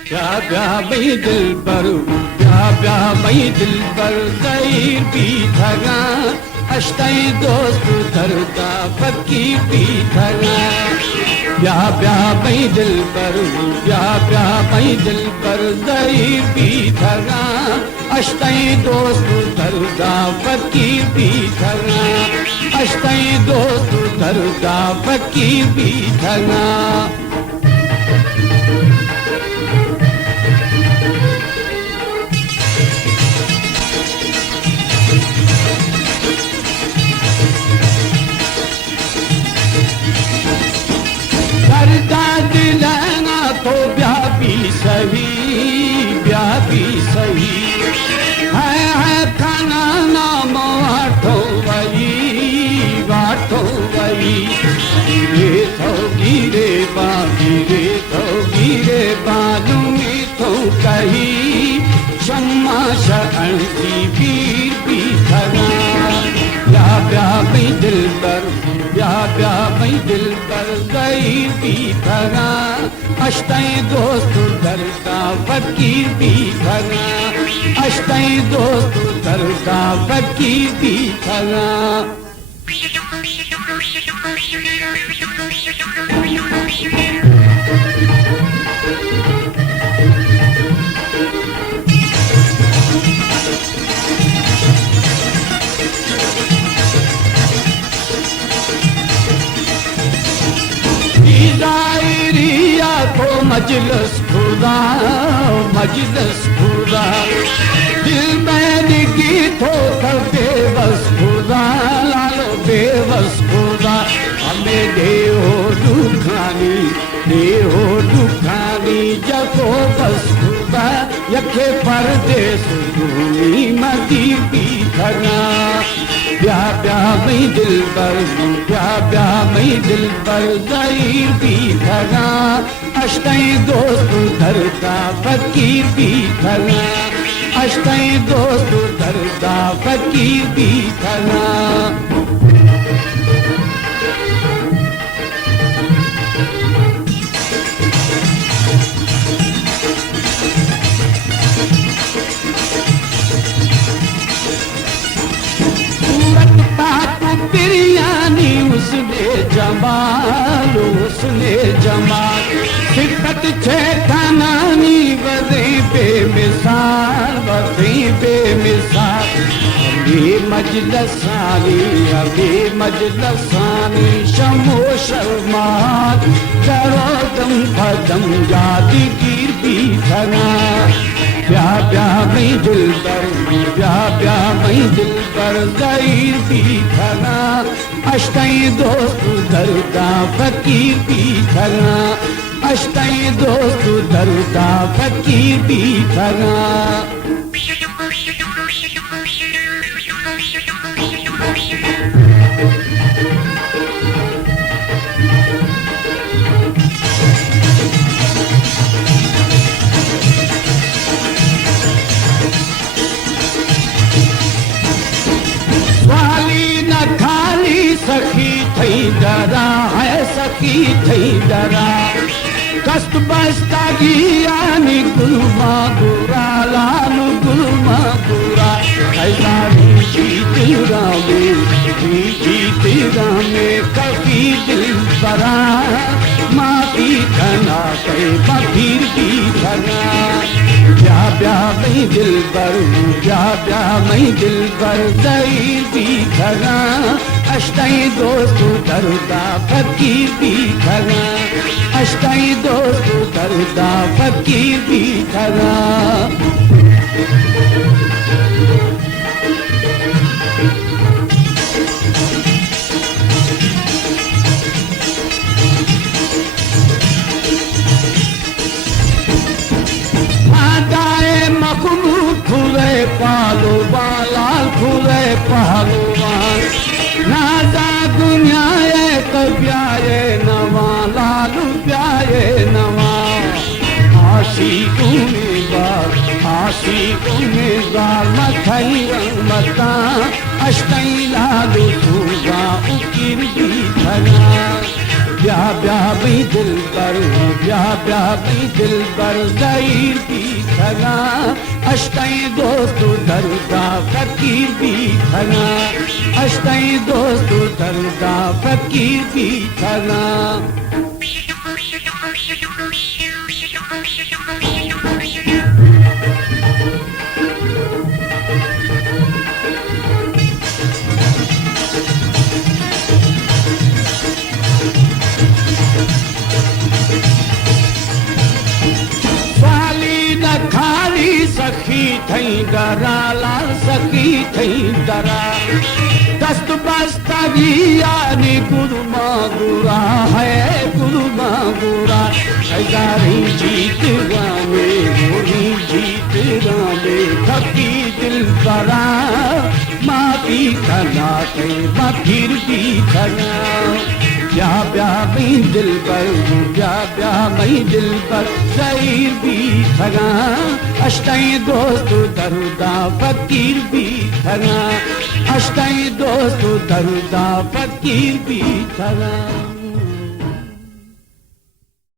ब्याह ब्याह मई दिल पर, ब्याह ब्याह मई दिल पर ज़हीर भी धगा अश्ताई दोस्त दरदा फकीर भी धगा। ब्याह ब्याह मई दिल पर, ब्याह ब्याह मई दिल पर ज़हीर भी धगा अश्ताई दोस्त दरदा फकीर भी धगा अश्ताई दोस्त दरदा फकीर भी धगा। दिलना तो ब्याह भी सही, ब्याह भी सही है खाना नाम वाठो वही गिरे थो गिरे बालू में थो कही शम्मा शरण की वीर भी धगा। ब्याह ब्याह मई दिल पर, ब्याह ब्याह मई दिल पर ज़हीर भी धगा अश्ताई दोस्त दरदा फकीर भी धगा अश्ताई दोस्त दरदा फकीर भी धगा। दायरिया को मजलिस खुदा, मजलिस खुदा दिल में गीत हो कर बेबस खुदा लालो बेबस खुदा हमें देहो दुखानी जको बस खुदा यखे परदेस भूमि मदीर भी धगा। ब्याह ब्याह मई दिल पर, ब्याह ब्याह मई दिल पर ज़हीर भी धगा अश्ताई दोस्त दरदा फकीर भी धगा अश्ताई दोस्त दरदा फकीर भी धगा। बिरयानी उसने जमाल सिफत छे खानानी वज़े बेमिसाल अभी मजलसानी शमो शर्मात करो दम भदम यादगीर भी धगा। ब्याह ब्याह मई दिल पर, ब्याह ब्याह मई दिल पर ज़हीर भी धगा अश्ताई दोस्त दरदा फकीर भी धगा अश्ताई दोस्त दरदा फकीर भी धगा। सखी थई डरा है सखी थई डरा कष्ट बस्ता गियानी गुलमा गुरा लालू गुलमा गुरा ऐसा जीत में कभी दिल बरा माफी धना पे बखीर भी धना। ब्याह ब्याह मई दिल पर, ब्याह ब्याह मई दिल पर ज़हीर भी धगा अश्ताई दोस्त दरदा फकीर भी धगा अश्ताई दोस्त दरदा फकीर भी धगा। खुले पालो बालाल खुले पालो नाजा दुनिया तो प्यारे नवा लालू प्यारे नवा आशी उम्मीदवार मथई मता अश्ताई लालू तूगा उकिर भी धगा। ब्याह ब्याह भई दिल पर ब्याह ब्याह भई दिल पर ज़हीर भी थगा अष्टाई दोस्त दरुदा फकीर भी थगा अष्टाई दोस्त दरुदा फकीर भी थगा सखी थई डराला सखी थई डरा दस्त बस्ता यानी गुरु मागुरा है गुरु मागुरा हजारी जीत गाने गोरी जीत गाने थकी दिल बरा माफी खना के मफिर भी खना ब्याह ब्याह मई दिल पर ब्याह ब्याह मई दिल पर ज़हीर भी थगा अष्टाई दोस्त दरुदा फकीर भी थगा अष्टाई दोस्त दरुदा फकीर भी थगा